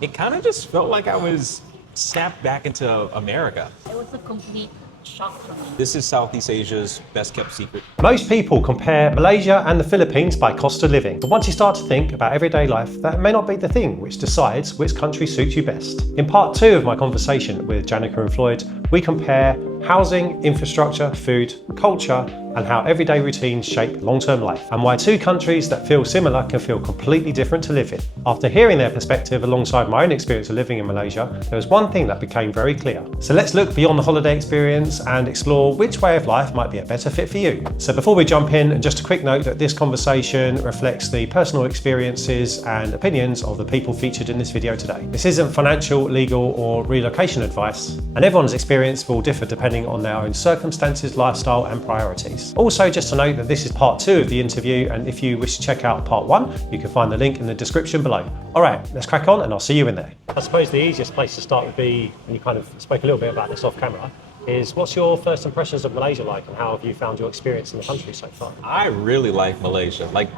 It kind of just felt like I was snapped back into America. It was a complete shock for me. This is Southeast Asia's best kept secret. Most people compare Malaysia and the Philippines by cost of living, but once you start to think about everyday life, that may not be the thing which decides which country suits you best. In part 2 of my conversation with Janica and Floyd, we compare housing, infrastructure, food, culture, and how everyday routines shape long-term life, and why two countries that feel similar can feel completely different to live in. After hearing their perspective alongside my own experience of living in Malaysia, there was one thing that became very clear. So let's look beyond the holiday experience and explore which way of life might be a better fit for you. So before we jump in, just a quick note that this conversation reflects the personal experiences and opinions of the people featured in this video today. This isn't financial, legal, or relocation advice, and everyone's experience will differ depending on their own circumstances, lifestyle, and priorities. Also, just to note that this is part 2 of the interview, and if you wish to check out part 1, you can find the link in the description below. All right, let's crack on and I'll see you in there. I suppose the easiest place to start would be, and you kind of spoke a little bit about this off camera, is what's your first impressions of Malaysia like, and how have you found your experience in the country so far? I really like Malaysia. Like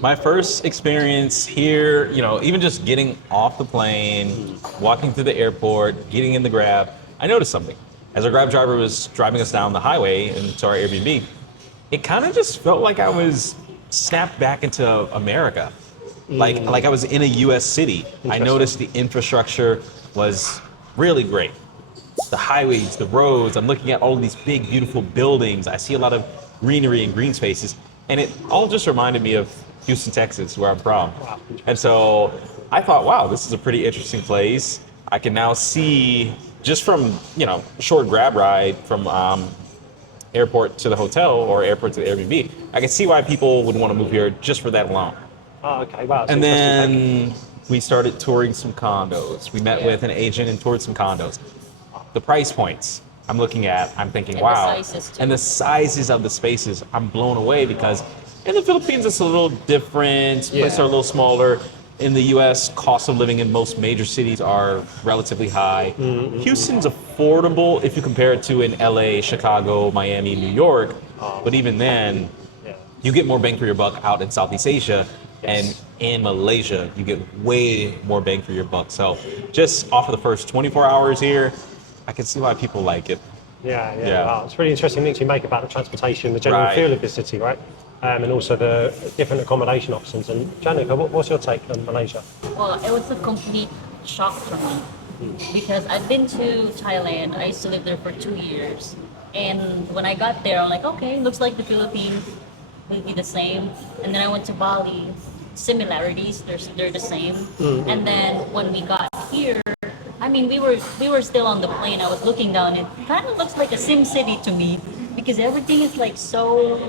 my first experience here, even just getting off the plane, walking through the airport, getting in the Grab, I noticed something. As our Grab driver was driving us down the highway into our Airbnb, it kind of just felt like I was snapped back into America. Like I was in a US city. I noticed the infrastructure was really great. The highways, the roads, I'm looking at all of these big, beautiful buildings. I see a lot of greenery and green spaces. And it all just reminded me of Houston, Texas, where I'm from. Wow. And so I thought, wow, this is a pretty interesting place. I can now see, just from, short Grab ride from airport to the hotel or airport to the Airbnb, I can see why people would want to move here just for that alone. Oh, okay, wow. And then we started touring some condos. We met with an agent and toured some condos. The price points I'm looking at, I'm thinking, wow. And the sizes of the spaces, I'm blown away, because in the Philippines it's a little different. Places are a little smaller. In the US, cost of living in most major cities are relatively high. Houston's affordable if you compare it to in LA, Chicago, Miami, New York. But even then, you get more bang for your buck out in Southeast Asia. And in Malaysia, you get way more bang for your buck. So just off of the first 24 hours here, I can see why people like it. Yeah. Wow. It's really interesting things you make about the transportation, the general feel of the city, right? And also the different accommodation options. And Janica, what's your take on Malaysia? Well, it was a complete shock for me because I've been to Thailand. I used to live there for 2 years. And when I got there, I'm like, okay, looks like the Philippines will be the same. And then I went to Bali. Similarities, they're the same. And then when we got here, I mean, we were still on the plane. I was looking down. It kind of looks like a Sim City to me, because everything is like so,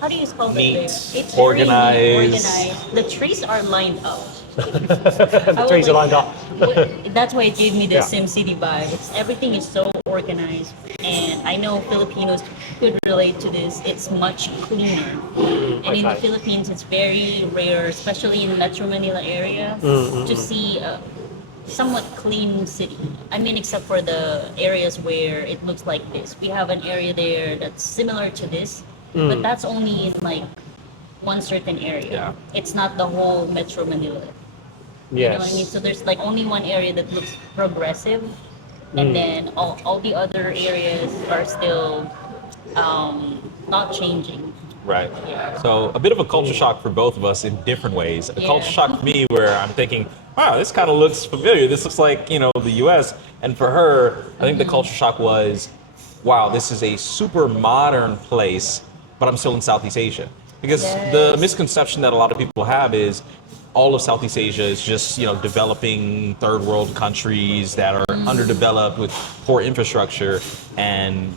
how do you call it? Neat, It's organized. Really organized. The trees are lined up. The trees are lined up. That's why it gave me the Sim City vibe. Everything is so organized, and I know Filipinos could relate to this. It's much cleaner. And in the Philippines, it's very rare, especially in Metro Manila area, to see a somewhat clean city. I mean, except for the areas where it looks like this. We have an area there that's similar to this, but that's only in like one certain area. It's not the whole Metro Manila. You know what I mean? So there's like only one area that looks progressive, and then all the other areas are still not changing. Right. So a bit of a culture shock for both of us in different ways. A culture shock for me where I'm thinking, wow, this kind of looks familiar. This looks like, the US. And for her, I think the culture shock was, wow, this is a super modern place, but I'm still in Southeast Asia. Because the misconception that a lot of people have is all of Southeast Asia is just, developing third world countries that are underdeveloped with poor infrastructure, and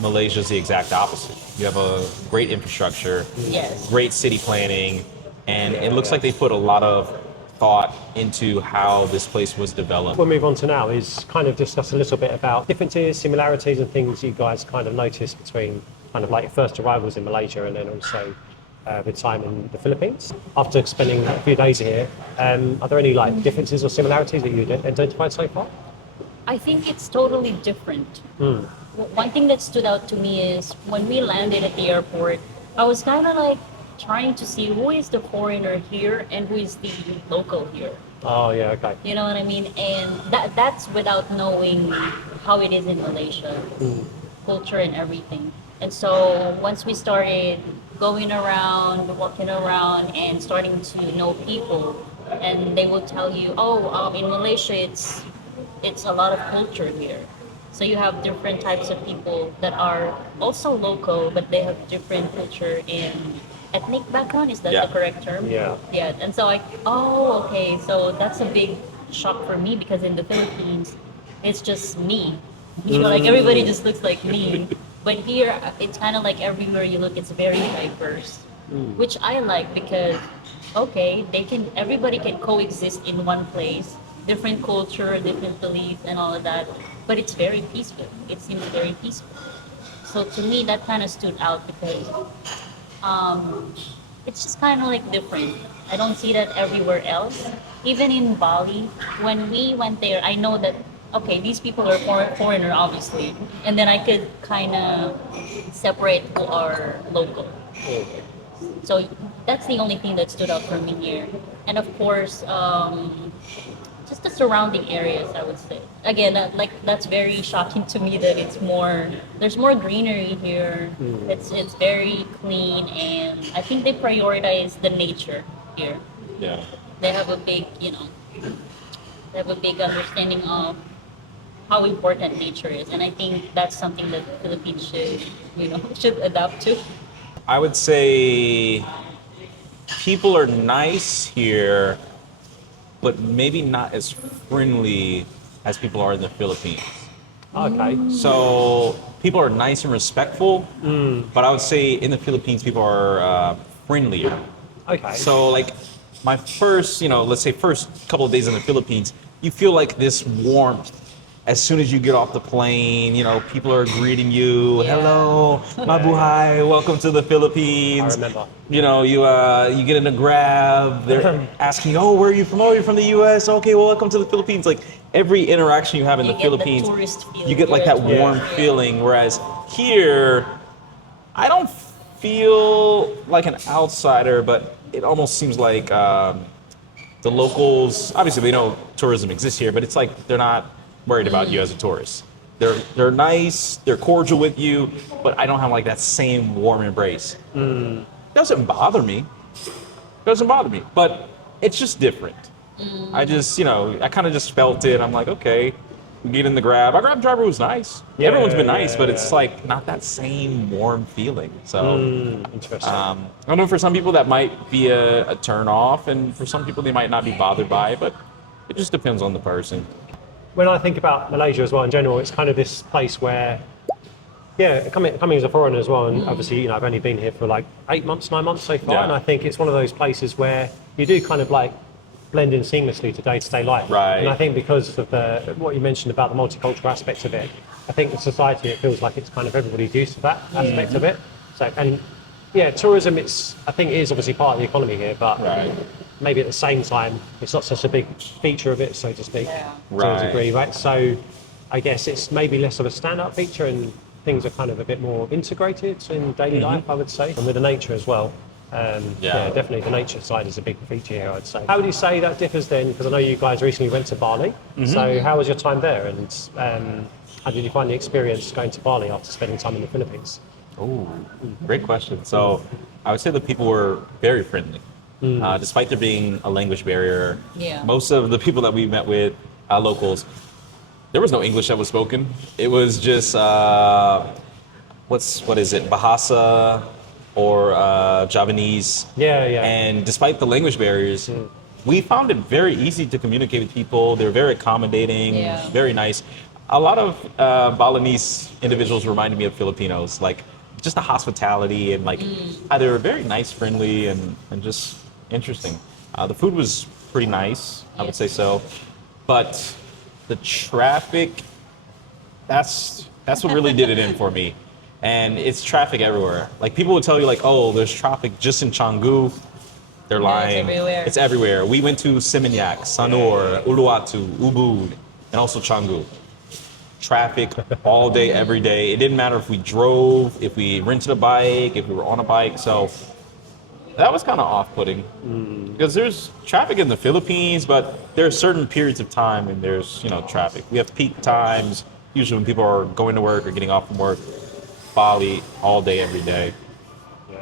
Malaysia is the exact opposite. You have a great infrastructure, great city planning, and it looks like they put a lot of thought into how this place was developed. What we'll move on to now is kind of discuss a little bit about differences, similarities, and things you guys kind of noticed between kind of like your first arrivals in Malaysia and then also with time in the Philippines. After spending a few days here, are there any like differences or similarities that you identified so far? I think it's totally different. One thing that stood out to me is when we landed at the airport, I was kind of like trying to see who is the foreigner here and who is the local here. Oh, yeah, okay. You know what I mean? And that's without knowing how it is in Malaysia, culture and everything. And so once we started going around, walking around, and starting to know people, and they will tell you, oh, in Malaysia, it's a lot of culture here. So you have different types of people that are also local, but they have different culture in ethnic background. Is that Yeah. the correct term? Yeah. Yeah. And so oh, okay. So that's a big shock for me because in the Philippines, it's just me. You know, like everybody just looks like me. But here, it's kind of like everywhere you look, it's very diverse, which I like because, okay, everybody can coexist in one place, different culture, different beliefs, and all of that. But it's very peaceful. It seems very peaceful. So to me, that kind of stood out because it's just kind of like different. I don't see that everywhere else. Even in Bali, when we went there, I know that okay, these people are foreigner, obviously, and then I could kind of separate who are local. So that's the only thing that stood out for me here. And of course, just the surrounding areas, I would say. Again, that's very shocking to me that there's more greenery here. It's very clean, and I think they prioritize the nature here. Yeah. They have a big, they have a big understanding of how important nature is, and I think that's something that the Philippines should adapt to. I would say people are nice here, but maybe not as friendly as people are in the Philippines. Okay. So people are nice and respectful, but I would say in the Philippines people are friendlier. Okay. So like my first, let's say first couple of days in the Philippines, you feel like this warmth. As soon as you get off the plane, people are greeting you. Yeah. Hello, mabuhay, welcome to the Philippines. I remember. You get in a Grab. They're asking, oh, where are you from? Oh, you're from the U.S. Okay, well, welcome to the Philippines. Like every interaction you have in You the get Philippines, the tourist feel. you get like that Yeah. warm feeling. Whereas here, I don't feel like an outsider, but it almost seems like the locals. Obviously, they know tourism exists here, but it's like they're not worried about you as a tourist. They're nice, they're cordial with you, but I don't have like that same warm embrace. Doesn't bother me. But it's just different. I just, I kind of just felt it. I'm like, okay, we get in the Grab. Our Grab driver was nice. Yeah, Everyone's been nice, yeah, but it's yeah. like not that same warm feeling. So Interesting. I don't know, for some people that might be a turn off, and for some people they might not be bothered by it, but it just depends on the person. When I think about Malaysia as well in general, it's kind of this place where, coming as a foreigner as well, and obviously, I've only been here for like 8 months, 9 months so far, Yeah. and I think it's one of those places where you do kind of like blend in seamlessly to day-to-day life. Right. And I think because of what you mentioned about the multicultural aspects of it, I think in society it feels like it's kind of everybody's used to that aspect of it. So, and yeah, tourism, I think it is obviously part of the economy here, but Right. maybe at the same time, it's not such a big feature of it, so to speak, Yeah. to Right. a degree, right? So I guess it's maybe less of a stand-up feature and things are kind of a bit more integrated in daily life, I would say, and with the nature as well. Yeah. Definitely the nature side is a big feature here, I'd say. How would you say that differs then? Because I know you guys recently went to Bali, so how was your time there, and how did you find the experience going to Bali after spending time in the Philippines? Oh, great question. So I would say the people were very friendly. Despite there being a language barrier, Yeah. most of the people that we met with, locals, there was no English that was spoken. It was just, what is it, Bahasa or Javanese. Yeah. And despite the language barriers, we found it very easy to communicate with people. They're very accommodating, Yeah. very nice. A lot of Balinese individuals reminded me of Filipinos, like just the hospitality and like they were very nice, friendly, and just interesting. The food was pretty nice, I would Yes. say so. But the traffic, that's what really did it in for me. And it's traffic everywhere. Like people would tell you like, oh, there's traffic just in Canggu. They're lying. everywhere. It's everywhere. We went to Seminyak, Sanur, Uluwatu, Ubud, and also Canggu. Traffic all day, every day. It didn't matter if we drove, if we rented a bike, if we were on a bike. So that was kind of off-putting because there's traffic in the Philippines, but there are certain periods of time when there's traffic. We have peak times, usually when people are going to work or getting off from work. Bali all day, every day. Yeah.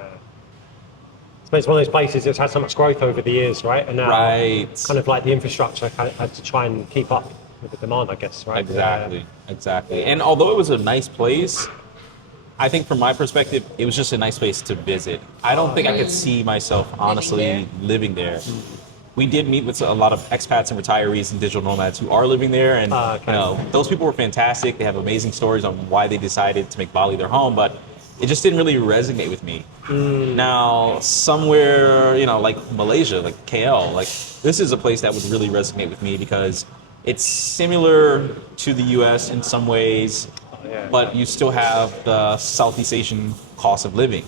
So it's one of those places that's had so much growth over the years, right? And now kind of like the infrastructure had to try and keep up with the demand, I guess, right? Exactly. And although it was a nice place, I think from my perspective, it was just a nice place to visit. I don't think I could see myself honestly living there. We did meet with a lot of expats and retirees and digital nomads who are living there, and those people were fantastic. They have amazing stories on why they decided to make Bali their home, but it just didn't really resonate with me. Now, somewhere like Malaysia, like KL, like this is a place that would really resonate with me because it's similar to the U.S. in some ways, but you still have the Southeast Asian cost of living.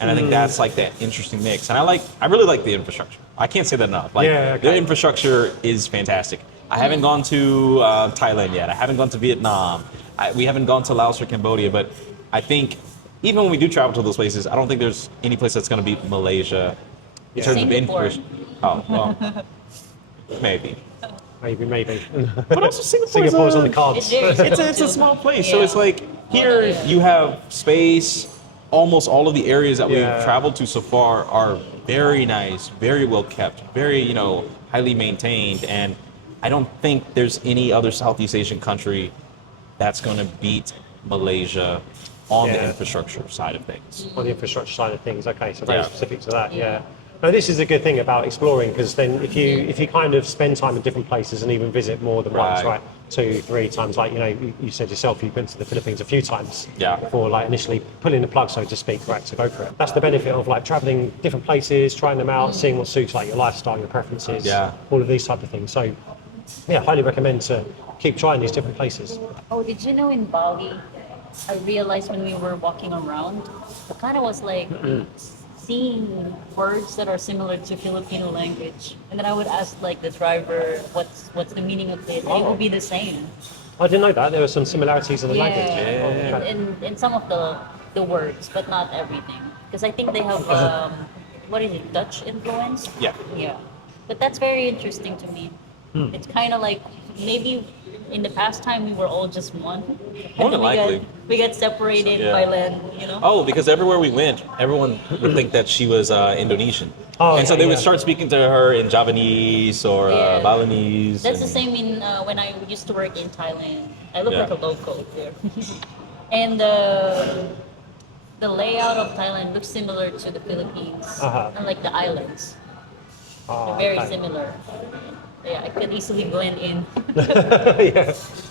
And I think that's like that interesting mix. And I really like the infrastructure. I can't say that enough. The infrastructure is fantastic. I haven't gone to Thailand yet. I haven't gone to Vietnam. We haven't gone to Laos or Cambodia. But I think even when we do travel to those places, I don't think there's any place that's going to beat Malaysia in terms of infrastructure. Oh, well, maybe. Maybe. But also Singapore's on the cards. It's a small place. So it's like here you have space. Almost all of the areas that we've traveled to so far are very nice, very well kept, very, highly maintained. And I don't think there's any other Southeast Asian country that's going to beat Malaysia on the infrastructure side of things. On the infrastructure side of things, okay, so very specific to that, No, this is a good thing about exploring, because then if you kind of spend time in different places and even visit more than once, right? 2, 3 times, like you said yourself, you've been to the Philippines a few times before, like initially pulling the plug, so to speak, right, to go for it. That's the benefit of like traveling different places, trying them out, seeing what suits like your lifestyle, your preferences, all of these type of things. So yeah, highly recommend to keep trying these different places. Oh, did you know in Bali, I realized when we were walking around, it kind of was like seeing words that are similar to Filipino language, and then I would ask like the driver, what's the meaning of it, and it would be the same. I didn't know that. There were some similarities in the language. In some of the words, but not everything, because I think they have what is it, Dutch influence? Yeah. But that's very interesting to me. It's kind of like maybe in the past time we were all just one. More than likely. We got separated by land, Oh, because everywhere we went, everyone would think that she was Indonesian. And so they would start speaking to her in Javanese or Balinese. That's the same in when I used to work in Thailand. I look like a local there. And the layout of Thailand looks similar to the Philippines, and like the islands. They're very similar. Yeah, I could easily blend in.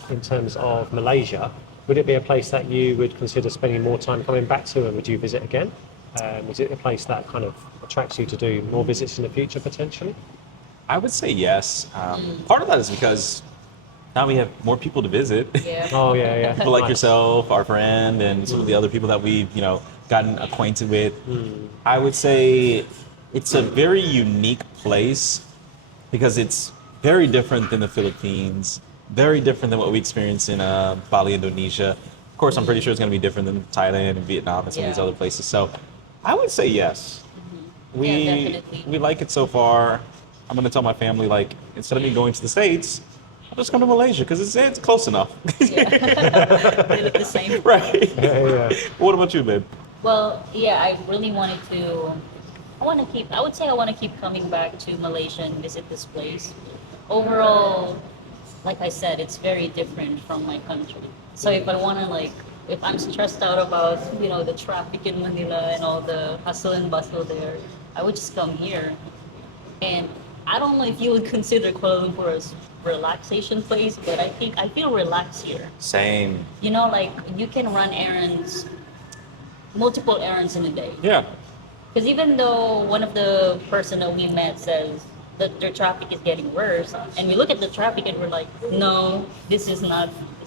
In terms of Malaysia, would it be a place that you would consider spending more time coming back to, and would you visit again? Is it a place that kind of attracts you to do more visits in the future potentially? I would say yes. Part of that is because now we have more people to visit. People like yourself, our friend, and some of the other people that we've gotten acquainted with. I would say it's a very unique place because it's very different than the Philippines, very different than what we experience in Bali, Indonesia. Of course, I'm pretty sure it's going to be different than Thailand and Vietnam and some of these other places. So I would say yes. We like it so far. I'm going to tell my family, like, instead of me going to the States, I'll just come to Malaysia because it's close enough. They look the same. Right. What about you, babe? Well, I really wanted to. I would say I want to keep coming back to Malaysia and visit this place. Overall, like I said, it's very different from my country. So if I want to if I'm stressed out about, the traffic in Manila and all the hustle and bustle there, I would just come here. And I don't know if you would consider Kuala Lumpur as relaxation place, but I feel relaxed here. Same. You can run errands, multiple errands in a day. Yeah. Because even though one of the person that we met says that their traffic is getting worse, and we look at the traffic and we're like, no, it's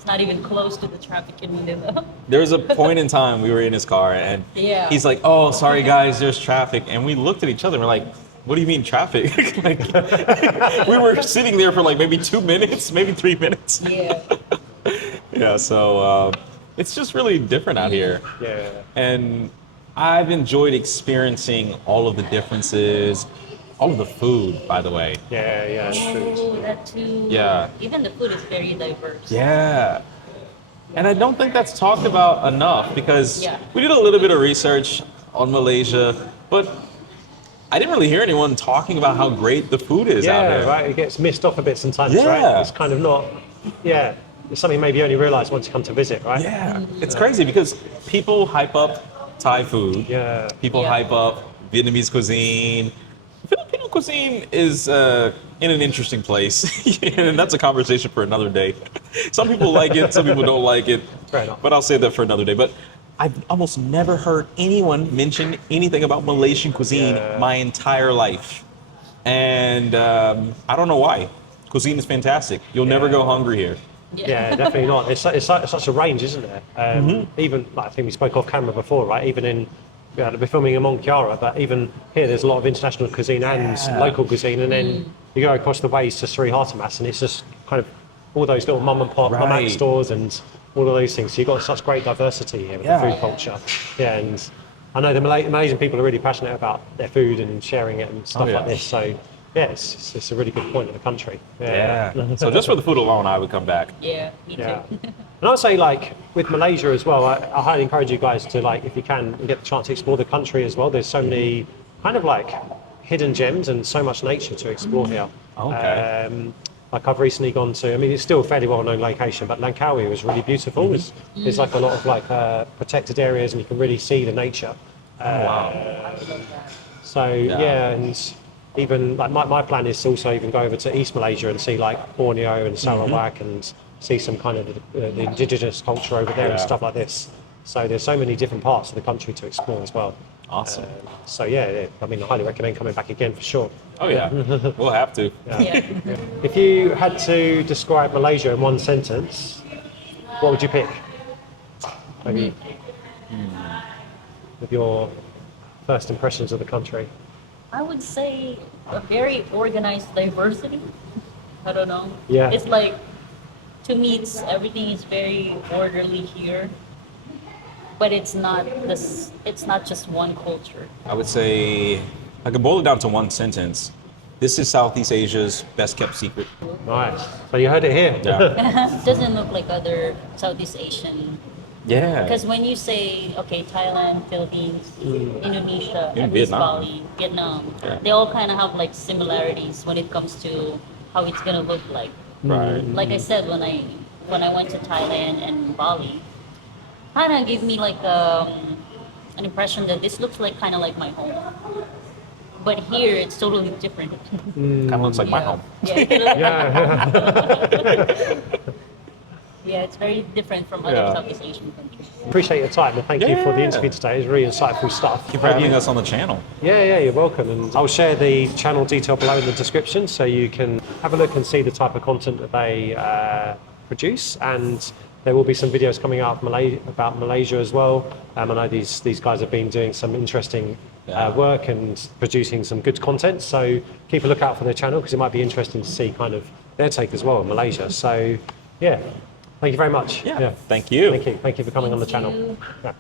not even close to the traffic in Manila. There was a point in time we were in his car and he's like, oh, sorry guys, there's traffic. And we looked at each other and we're like, what do you mean traffic? We were sitting there for maybe 2 minutes, maybe 3 minutes. So it's just really different out here. And I've enjoyed experiencing all of the differences, all of the food, by the way. Yeah, food. Oh, that too. Yeah. Even the food is very diverse. Yeah. And I don't think that's talked about enough because Yeah. we did a little bit of research on Malaysia, but I didn't really hear anyone talking about how great the food is out Yeah, there. right. It gets missed off a bit sometimes, Yeah. right? It's kind of not. Yeah, it's something maybe you only realise once you come to visit, right? Yeah, it's crazy because people hype up Thai food. Yeah. People Yeah. hype up Vietnamese cuisine. Filipino cuisine is in an interesting place, and that's a conversation for another day. Some people like it, some people don't like it, Fair enough. but I'll save that for another day. But I've almost never heard anyone mention anything about Malaysian cuisine my entire life, and I don't know why. Cuisine is fantastic. You'll never go hungry here. Yeah, definitely not. It's such a range, isn't there? Even like, I think we spoke off camera before, right? Even in we're filming in Mont Chiara, but even here there's a lot of international cuisine and local cuisine, and then you go across the ways to Sri Hartamas, and it's just kind of all those little mum and pop Right. mamak stores and all of those things. So you've got such great diversity here with the food culture. Yeah, and I know the Malaysian people are really passionate about their food and sharing it and stuff yeah. like this. So yeah, it's a really good point of the country. Yeah. So just for the food alone, I would come back. Yeah, me too. Yeah. And I would say, like, with Malaysia as well, I highly encourage you guys to, like, if you can, get the chance to explore the country as well. There's so many kind of like hidden gems and so much nature to explore here. Okay. Like I've recently gone to, I mean, it's still a fairly well-known location, but Langkawi was really beautiful. There's like a lot of like protected areas, and you can really see the nature. Wow. So yeah, and even like my plan is to also even go over to East Malaysia and see like Borneo and Sarawak and see some kind of the indigenous culture over there and stuff like this. So there's so many different parts of the country to explore as well. Awesome. So yeah, I mean, I highly recommend coming back again for sure. Oh yeah, we'll have to. Yeah. If you had to describe Malaysia in one sentence, what would you pick? Maybe with your first impressions of the country. I would say a very organized diversity. I don't know. Yeah. It's like, to me, everything is very orderly here, but it's not this. It's not just one culture. I would say I could boil it down to one sentence. This is Southeast Asia's best kept secret. Nice. So you heard it here. Yeah. It doesn't look like other Southeast Asian. Yeah. Because when you say, okay, Thailand, Philippines, Indonesia, Even at least Vietnam. Bali, Vietnam, they all kind of have like similarities when it comes to how it's gonna look like. Right. Like I said, when I went to Thailand and Bali, kind of gave me like an impression that this looks like kind of like my home. But here it's totally different. Kind of looks like my home. Yeah, it's very different from other Yeah. Southeast Asian countries. Appreciate your time and thank you for the Yeah. interview today. It's really insightful stuff. Thank you for having us on the channel. Yeah, you're welcome. And I'll share the channel detail below in the description so you can have a look and see the type of content that they produce. And there will be some videos coming out of about Malaysia as well. I know these guys have been doing some interesting work and producing some good content. So keep a lookout for their channel because it might be interesting to see kind of their take as well on Malaysia. So yeah, thank you very much. Yeah. Thank you. Thank you for coming on the Thank channel. you. Yeah.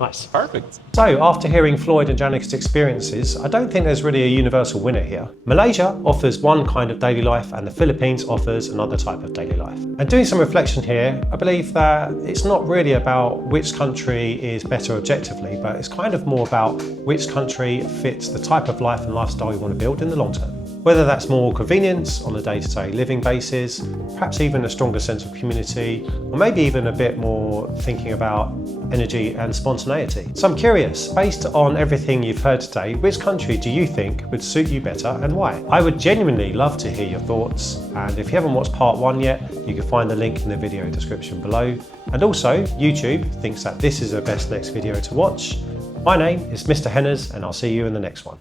Nice. Perfect. So, after hearing Floyd and Janica's experiences, I don't think there's really a universal winner here. Malaysia offers one kind of daily life and the Philippines offers another type of daily life. And doing some reflection here, I believe that it's not really about which country is better objectively, but it's kind of more about which country fits the type of life and lifestyle you want to build in the long term. Whether that's more convenience on a day-to-day living basis, perhaps even a stronger sense of community, or maybe even a bit more thinking about energy and spontaneity. So I'm curious, based on everything you've heard today, which country do you think would suit you better and why? I would genuinely love to hear your thoughts, and if you haven't watched part 1 yet, you can find the link in the video description below. And also, YouTube thinks that this is the best next video to watch. My name is Mr. Henners, and I'll see you in the next one.